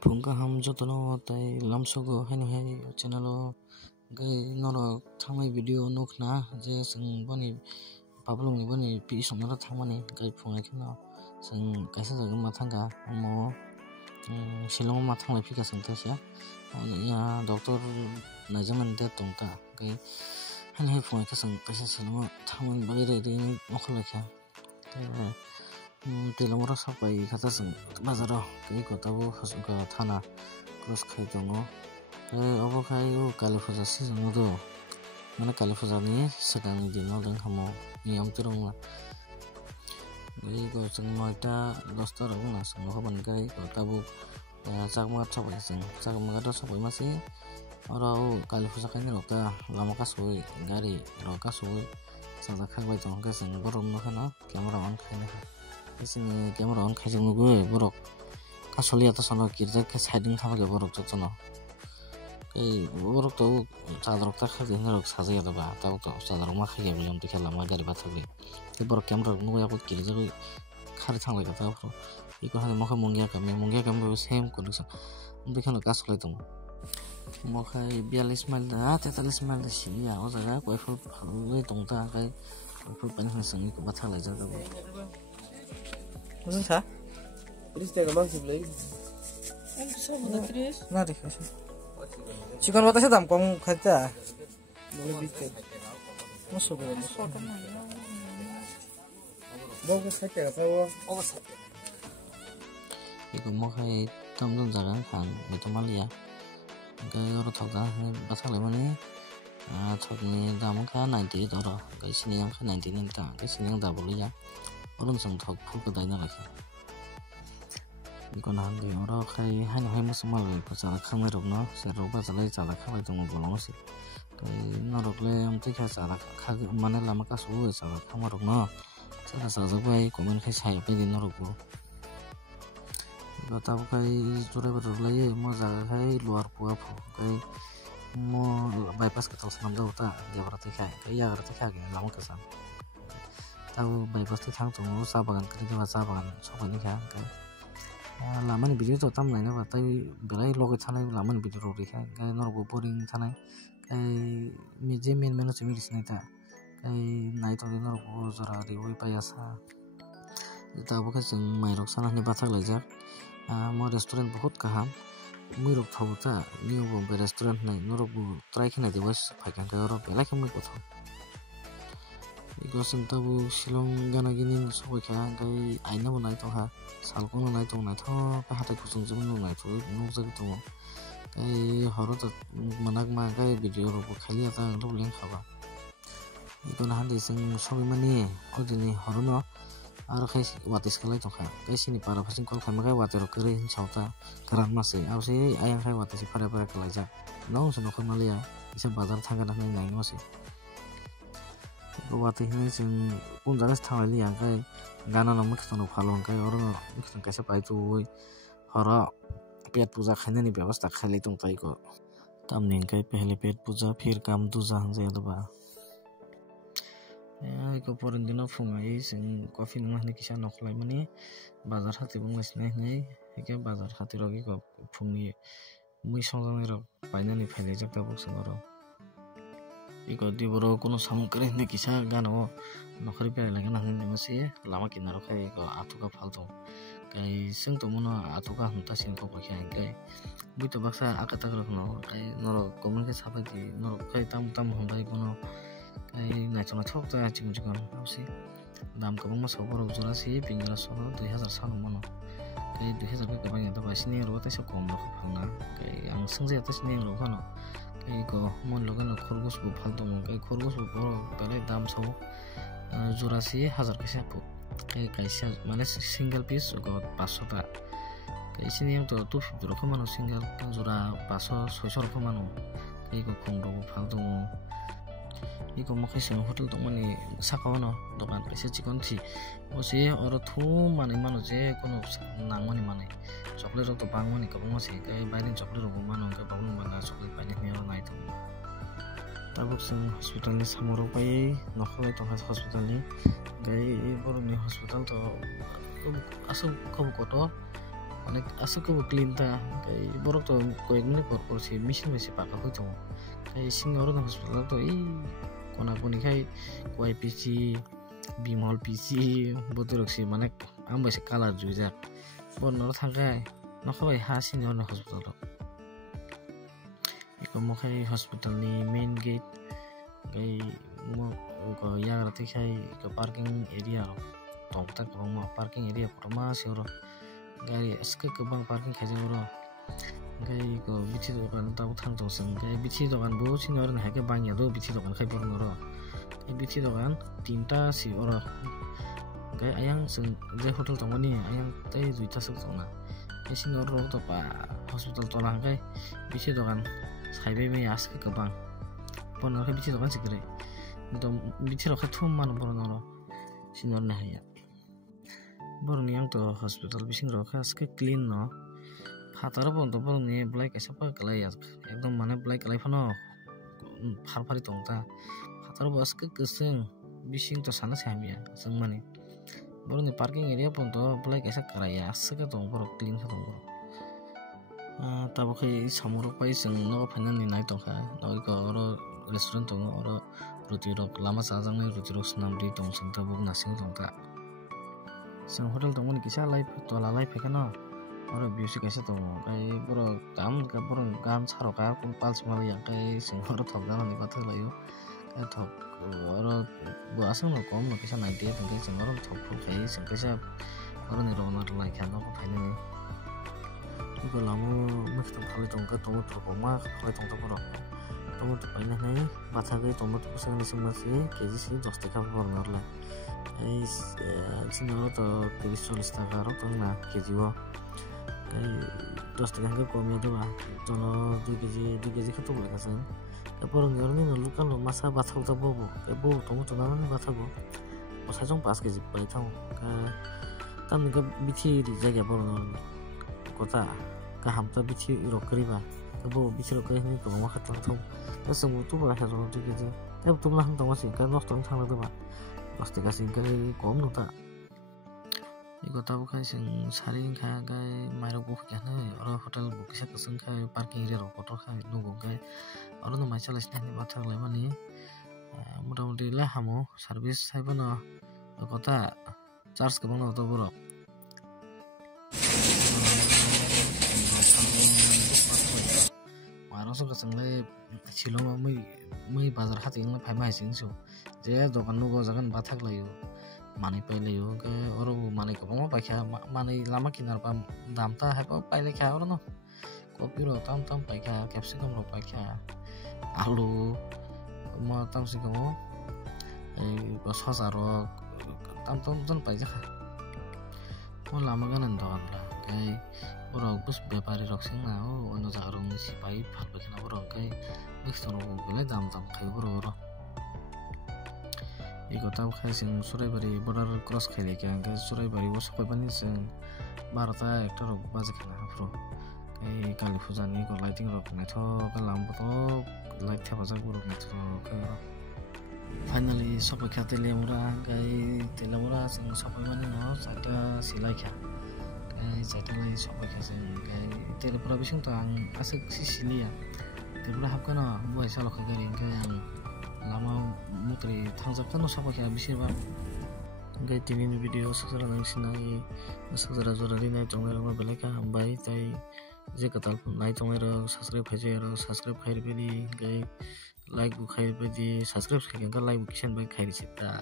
Phungka ham jotono tai lamsogo haino hai channel gai noro thangnai video nukna je sing boni pablung boni pi somna thangmani gai phungai khino sing kaisa jaga ma thanga mo Shillong ma thanglai phika sangtasia ya doctor najaman de tongka gai haino hai phungai khasang kaisa Shillong thangmani bagi re ni mokhlakha Telamora sapai kata sing bazaro kai kotabu hasuka thana cross khai tongo abo khai o kalifuja season do mana kalifuja ni sekang dino dang hamo niyam turong gai ko sing moita dostar na sing ko ban gai kotabu chakma chapai sing chakma ga chapai masi ora o kalifuja khai ni rokta lama ka soi gari roka soi sada khagbai tong ka sing borom no khana camera on khai na sini camera on khai jeng gue borok kasoli ata sono kirja ke siding thama ge borok jotono kai borok to chadrok ta khaje nerok sajaya da ba ta to chadrok ma khai ge bilam tikhala ma gari bathagli ke borok camera nugo yakut kirja gue khari thangla ga ta pro iko hane mokha mungya kam be same condition bikhano kasoli tong mokha 42 mile da 43 mile da siya o jaga koi fu le tong ta kai fu pan sang ko bathagla ja da Musun sa? Tris tega mangsip lagi. Na dekho sa. Chicken wata sa dam kong khata. Boleh bite. Muso bo. Bagus khata ka pawo. Iko mokhai tamdun jaran khang mitomalia gai oro thoga bathagla mani thogni dam kha 98 oro gai siniang kha 99 ta gai siniang da bolia orang sang thok phul ko daina rakha iko nan de oro khai haino hai musmal ko chala khangmai rokno se roba chalai chala khabai tongo bolong se kai norokle amte kha chala kha mane lama ka su chala khama rokno chala saja bai comment khai sai pe din norokbo gata kai jore ber lai mo jaga khai luar puwa phu kai mo bypass ka tos nam da uta jabrate khai kai yagrate kha ge lama ka sam tahu bypass ti thang tongo sa bagan kri ba sa bagan sobani kha lamani video to tam naina ba tai belai loge thanai lamani video ro rekha kai norbo boring thanai kai meje men meno chimi disnai ta kai nai to norbo jora ri oi payasa ta bo ka jeng mairok sana ni bathak laijak mo restaurant bahut kaham muirok thauta new bombe restaurant nai norbo try khina debas phaikan kai ro belai khami kotha Goseng tabu Shillong gana gini sobai kaya gai aina bo nai to ha salkong nai to nai tho ka hatai kusung jum no nai to nuk jagi to gai horo to manak ma gai video ro khali ata ro leng khaba iko na hande sing sobai mani odini horo no aro khai watis kalai to kha gai sini para phasing kol khama gai watero kare hin chauta karan ma se ause ayang khai watisi pare kalai ja nong sono khamalia isa bazar thanga na nai no se Wati ini sing pun jagas thangali yang kai gana na mukhtano phalon kai oro mukhtang kaisa pai tu hara pet puja khaine ni byabasta khali tung tai ko tamning kai pehle pet puja phir kam duja hanje ba ko porin dino phungai sing coffee nang ni kisa noklai mani bazar hati bung lesnai nei heke bazar hati rogi ko phungni mui songjang ro painani phaile jakta boksing ro iko diboro kono samkare ne kisa gano nokhari pe laga na ne masi lama kinaro khai ko atuka phalto kai sing to mono atuka hunta sin ko pakha kai buito baksa akata no kai noro comment ke sabai di noro kai tam hundai kono kai na chona thok ta ching ching ausi dam ko ma soboro jora si pingara so 2000 san mono kai 2000 ke bang ta basini ro ta se kom no phangna kai ang singje ta sini ro khano iko mon logan khorgos bu phalto kai khorgos bu boro belai dam so jorasi 1000 kaisa pu kai kaisa mane single piece go 500 ta kai sini to 250 rokho mano single jora 500 600 rokho mano kai ko khongro bu phalto iko mokai sing hotel to mani sakawano dokan kaisa chikon thi osi oro thu mane mano je kono nangmani mane chocolate to bangmani kabong se kai bailin chocolate ro mano kai babun mana chocolate pani ne nai to tabuk sing hospital ni samoro pai nokhoi to hospital ni borokni hospital to asuk kobo koto অনেক asuk kobo clean ta borok to koyek minute por si machine mesi paka hoi tongo sing oro na hospital to kona koni khai YPC bimol PC botorok si manek ambai se color juijak bornor thangkai nokhabai ha sing oro na hospital to iko mokhai hospital ni main gate mo ko yagra tikhai ko parking area ro tongta ko mo parking area porma sero gari aske kebang parking khaje ro gai ko bichi dokan tabu thang to sang gai bichi dokan bo sinor na hake bangya do bichi dokan khai porno ro bichi dokan tinta si oro gai ayang sing je hotel tongoni ayang tai duita suk tongna sinor ro to pa hospital tolang gai bichi dokan saibe me aske kebang porno khai bichi dokan sikre to bichi ro kha thum man porno ro sinor na haya boroni yang to hospital bising ro kha aske clean no hatara bon to boroni black asa pa kalai ekdom mane black kalai phano pharphari tongta hatara bo aske keseng bising to sana samia sing mane boroni parking area pon to black asa karaya aske tong borok clean kha tong tabo khai samurok pai sing no phanan ni nai tongkha noi ko oro restaurant tong oro ruti rok lama sajang nai ruti rok snamri tong sing ta buk nasing tongta sing hotel tong ni kisa live tola live phekano oro music kaisa tong kai boro gam charo ka kun pals mal yang kai sing oro thok dana ni batha layo kai thok oro bo asang no kom no kisa 90 tong kai sing oro thok phul kai sing kaisa oro ni ro no lai khan no phaine ni ko lamu mak tong khali tong ka tong thok ma khali tong ta boro tong to paina nai batha kai tong to pusang ni sing ma si keji si 10 taka bor norla sinoro to 30-40 taka ro tong na keji wo 10 taka ke komnya to ba tono 2 kg khato bol ka sang tapor ngorni no lukan no masa bathau ta bobo ke bo tong to na ni bathago masa jong 5 kg pai thang ka tam ni ka bichi ri jaga bor no kota ka hamta bichi ro kriba ke bo bichi ro kri ni ko ma khat thang ta sang tu ba ha ro 2 kg tab tum na tong si ka nok tong thang la ba pasti kasih kai kom no ta iko tabu khai sing saring kha gai mairo bu kha na oro hotel bu kisa kasing khai parking area ro kotor khai no go gai oro no mai chalas ni bathak lai mani motamoti la hamo service saibano kota charge kabang no to boro maro so kasing lai silong mai bazar khating la phaimai sing su je dokan no go jagan bathak layo mani paile yo ke oro mani ko ma pakha mani lama kinar pa dam ta ha paile kha oro no kopi ro tam pakha capsicum ro pakha alu ma tam si ko ko sosa ro tam jon pai ja mo lama ganan dokan la kai oro bus byapari rok sing na o ono jaga rong si pai phal pakhna oro kai mix ro gole dam khai oro iko tab khai sing Suraibari border cross khaile kya ga Suraibari wo sokoi bani sing 12ta ekta rok baje khana afro kai kali puja ni ko lighting rok na tho ka lambo to light thaba jak borok na tho ka finally sokoi kha telemura sing sokoi bani no sata silai kha kai sata lai sokoi kha sing kai telepura bising to ang asik sisilia telepura hab kana buai salo kha gari kai ang lama mutri thangja kano sapa kya bisirba gai tinin video sajara nangsinai sajara jora dinai tongai ma beleka bai tai je katal nai tongai ro subscribe khair bedi gai like bu khair bedi subscribe khair ga like bu kishan bai khair sita